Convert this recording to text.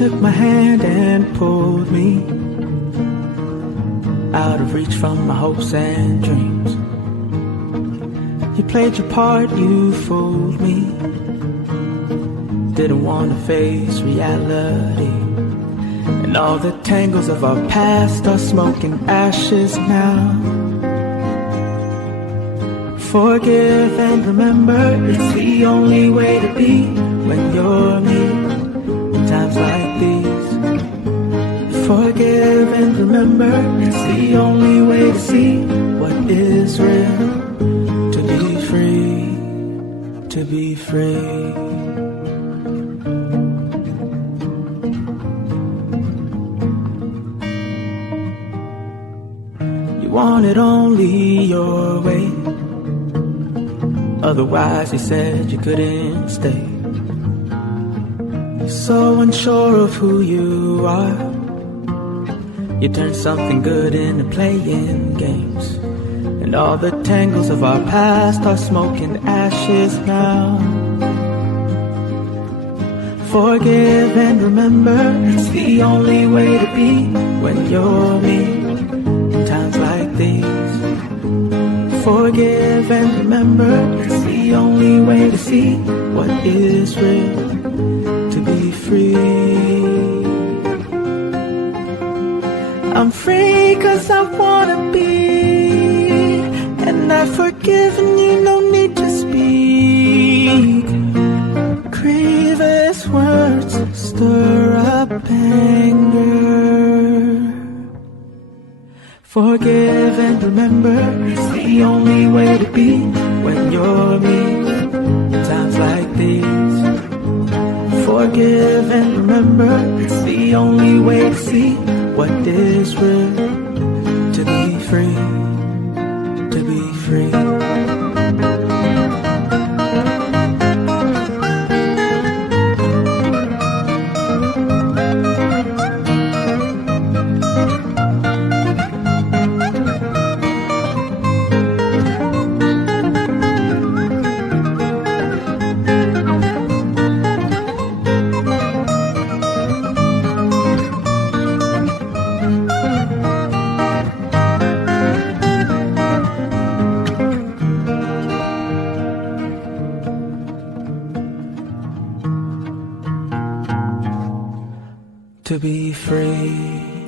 took my hand and pulled me out of reach from my hopes and dreams. You played your part, you fooled me. Didn't want to face reality. And all the tangles of our past are smoke and ashes now. Forgive and remember, it's the only way to be when you're me in times like these. Forgive and remember, it's the only way to see what is real. To be free, to be free. You want it only your way. Otherwise, you said you couldn't stay. You're so unsure of who you are. You turned something good into playing games. And all the tangles of our past are smoke and ashes now. Forgive and remember, it's the only way to be when you're me in times like these. Forgive and remember, it's the only way to see what is real. To be free. I'm free 'cause I wanna be, and I've forgiven you, no need to speak. Grievous words stir up anger. Forgive and remember, it's the only way to be when you're me in times like these. Forgive and remember, it's the only way to see what is real. To be free, to be free. To be free.